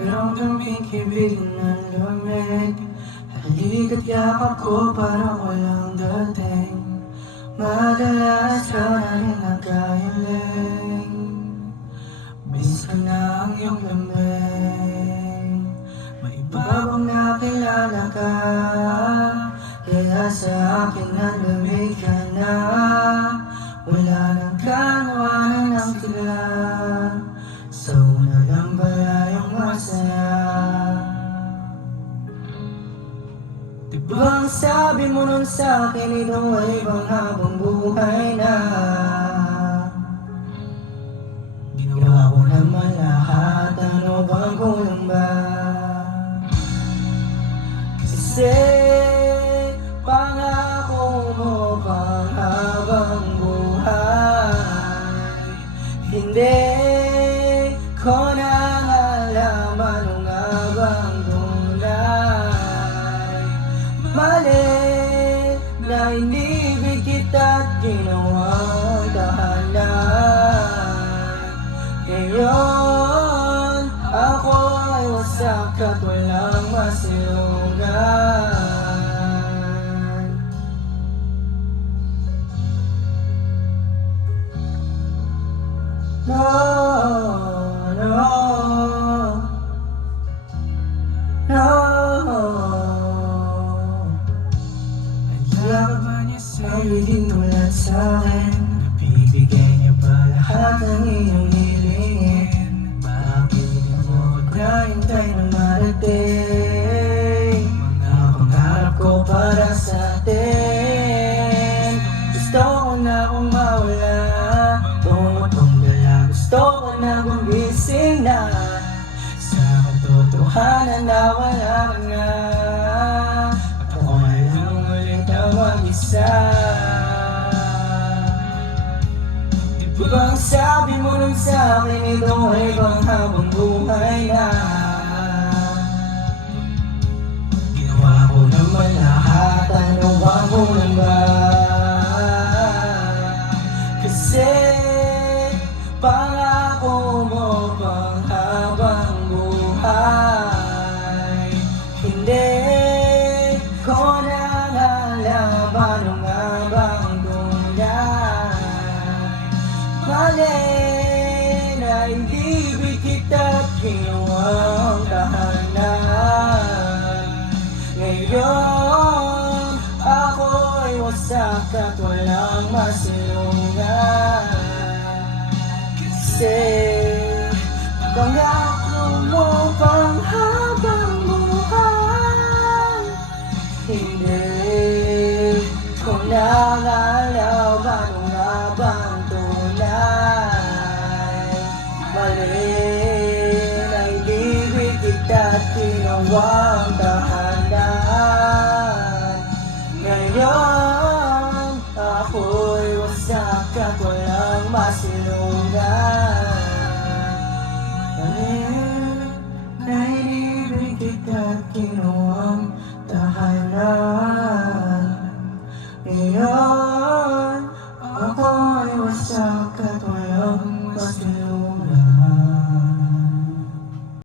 Merong dumikibig ng lamig. Halika't yakap ko parang walang dating. Madalas ka na rin nagkahiling. Miss ko na ang iyong lamig. May iba bang nakilala ka? Kaya sa akin ang lamig ka na. Wala nang kanawanan ng tila. Sa una lang pala yung masaya. Diba ang sabi mo nun sa'kin, ito ay panghabang buhay na. Ginawa ko naman lahat, ano bang kulang ba? Kasi pangako mo panghabang buhay. Hindi ko na alam ano nga bang tunay. Mali na inibig kita't ginawang tahanan. Ngayon ako ay wasak at walang masilungan. No, no, no. Ay di tulad sa'kin, bibigay niya pa lahat ng iyong hilingin. Bakit di mo naghintay na marating mga pangarap ko para sa atin? Gusto ko na kung mawala, tumutong gala. Gusto ko na gumising na sa katotohanan na wala ka na. Ako na lang ulit ang mag-isa. Diba ang sabi mo nun sa'kin, ito ay panghabang buhay na. Ginawa ko naman lahat, ano bang kulang ba? Kasi pangako mo panghabang buhay. Hindi ko na alam ano nga bang tunay. Mali na inibig kita't ginawang tahanan. Ngayon ako ay wasak at walang masilungan. Kasi pangako mo panghabang buhay. Hindi ko na alam ano nga bang tunay. Mali na inibig kita't ginawang tahanan. Ngayon